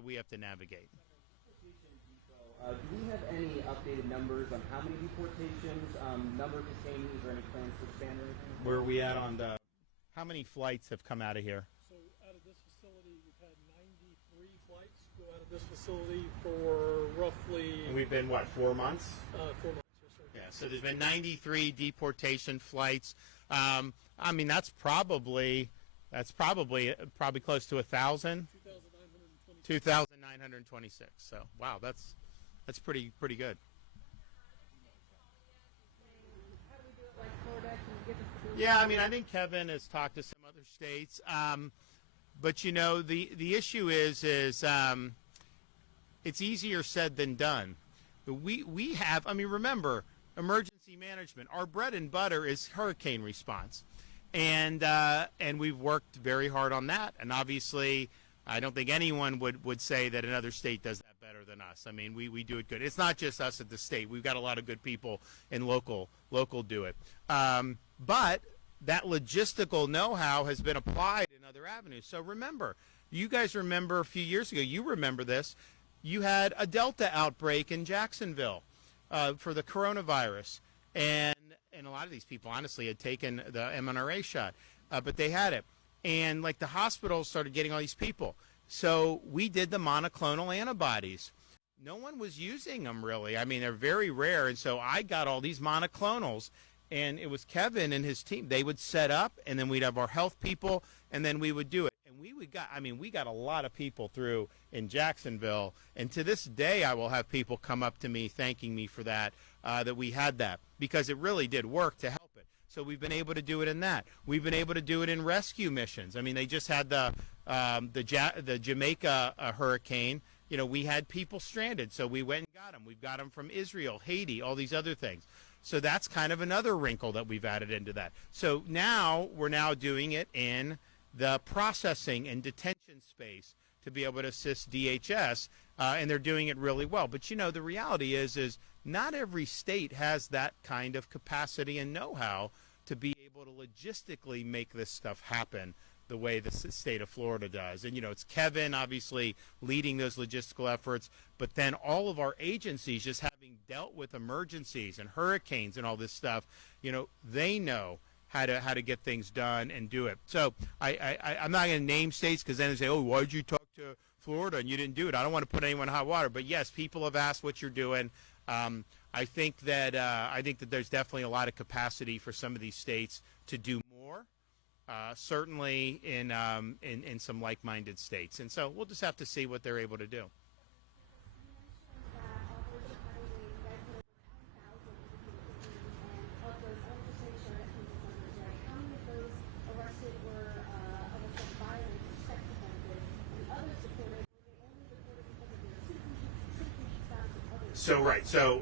that we have to navigate. Do we have any updated numbers on how many deportations, number of detainees, or any plans to expand or anything? Where are we at on the? How many flights have come out of here? So out of this facility, we've had 93 flights go out of this facility for roughly. And we've been what, 4 months? 4 months, yes, sir. Yeah. So there's been 93 deportation flights. I mean, that's probably close to 1,000. 2,926. So wow, that's pretty good. Yeah, I mean, I think Kevin has talked to some other states, but you know, the issue is it's easier said than done. We have, I mean, remember, emergency management. Our bread and butter is hurricane response, and we've worked very hard on that. And obviously, I don't think anyone would say that another state does that better than us. I mean, we do it good. It's not just us at the state. We've got a lot of good people in local do it. But that logistical know-how has been applied in other avenues. So remember, you guys remember a few years ago, you remember this, you had a Delta outbreak in Jacksonville for the coronavirus. And a lot of these people, honestly, had taken the mRNA shot, but they had it. And like the hospitals started getting all these people. So we did the monoclonal antibodies. No one was using them really. I mean, they're very rare. And so I got all these monoclonals, and it was Kevin and his team. They would set up, and then we'd have our health people, and then we would do it. And we got a lot of people through in Jacksonville. And to this day, I will have people come up to me thanking me for that, that we had that, because it really did work to help it. So we've been able to do it in that. We've been able to do it in rescue missions. I mean, they just had the Jamaica hurricane. You know, we had people stranded, so we went and got them. We've got them from Israel, Haiti, all these other things. So that's kind of another wrinkle that we've added into that. So now we're now doing it in the processing and detention space to be able to assist DHS, and they're doing it really well. But, you know, the reality is not every state has that kind of capacity and know-how to be able to logistically make this stuff happen the way the state of Florida does. And, you know, it's Kevin, obviously, leading those logistical efforts, but then all of our agencies just having dealt with emergencies and hurricanes and all this stuff, you know, they know how to get things done and do it. So I'm not going to name states, because then they say, oh, why did you talk to Florida and you didn't do it? I don't want to put anyone in hot water. But, yes, people have asked what you're doing. I think that there's definitely a lot of capacity for some of these states to do more, certainly in some like-minded states. And so we'll just have to see what they're able to do. So right. So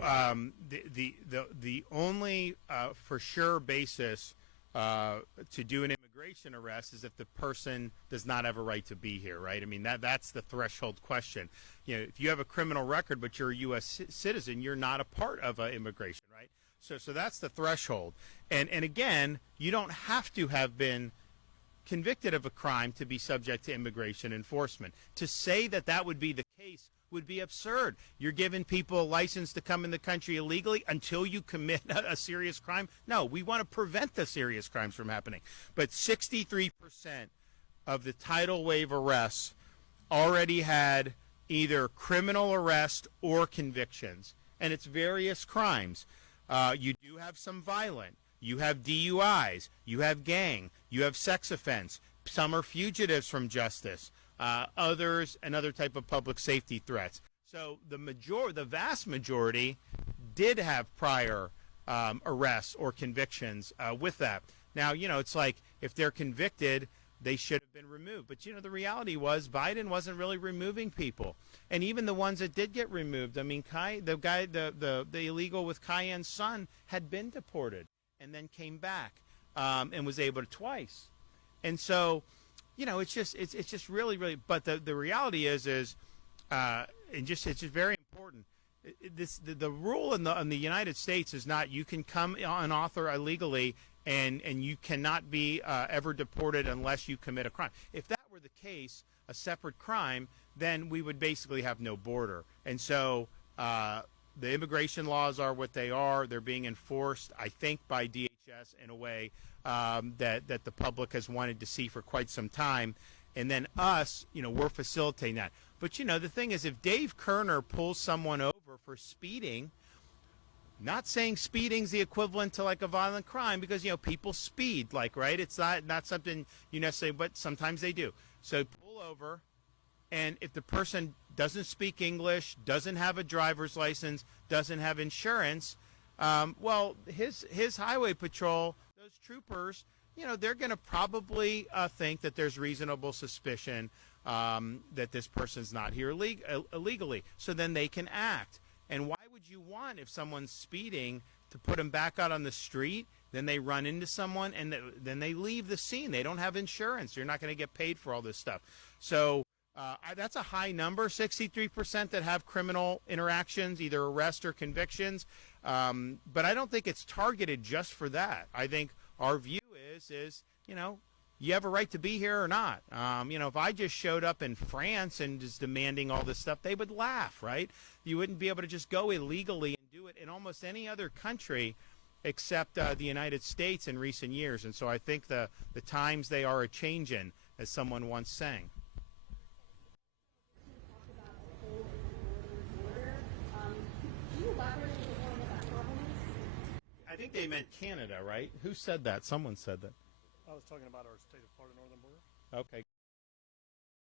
the only for sure basis to do an immigration arrest is if the person does not have a right to be here, right? I mean, that's the threshold question. You know, if you have a criminal record but you're a U.S. citizen, you're not a part of immigration, right? So that's the threshold. And again, you don't have to have been convicted of a crime to be subject to immigration enforcement. To say that would be the case would be absurd. You're giving people a license to come in the country illegally until you commit a serious crime? No, we want to prevent the serious crimes from happening. But 63% of the tidal wave arrests already had either criminal arrest or convictions, and it's various crimes. You do have some violent. You have DUIs. You have gang. You have sex offense. Some are fugitives from justice. Others, another type of public safety threats. So the vast majority did have prior arrests or convictions with that. Now, you know, it's like if they're convicted, they should have been removed. But, you know, the reality was Biden wasn't really removing people. And even the ones that did get removed, I mean, the illegal with Cayenne's son had been deported and then came back and was able to twice. And so, you know, it's just really, really. But the reality is it's just very important. The rule in the United States is not you can come on author illegally and you cannot be ever deported unless you commit a crime. If that were the case, a separate crime, then we would basically have no border. And so the immigration laws are what they are. They're being enforced, I think, by DHS in a way that the public has wanted to see for quite some time. And then us, we're facilitating that. But, the thing is, if Dave Kerner pulls someone over for speeding, not saying speeding's the equivalent to like a violent crime, because, people speed, right? It's not something you necessarily, but sometimes they do. So pull over, and if the person doesn't speak English, doesn't have a driver's license, doesn't have insurance, well, his highway patrol, those troopers, they're going to probably think that there's reasonable suspicion that this person's not here illegally. So then they can act. And why would you want, if someone's speeding, to put them back out on the street, then they run into someone, and then they leave the scene? They don't have insurance. You're not going to get paid for all this stuff. So that's a high number, 63% that have criminal interactions, either arrest or convictions. But I don't think it's targeted just for that. I think our view is you have a right to be here or not. If I just showed up in France and just demanding all this stuff, they would laugh, right? You wouldn't be able to just go illegally and do it in almost any other country except the United States in recent years. And so I think the times they are a-changin', as someone once sang. I think they meant Canada, right? Who said that? Someone said that. I was talking about our state of Florida northern border. Okay.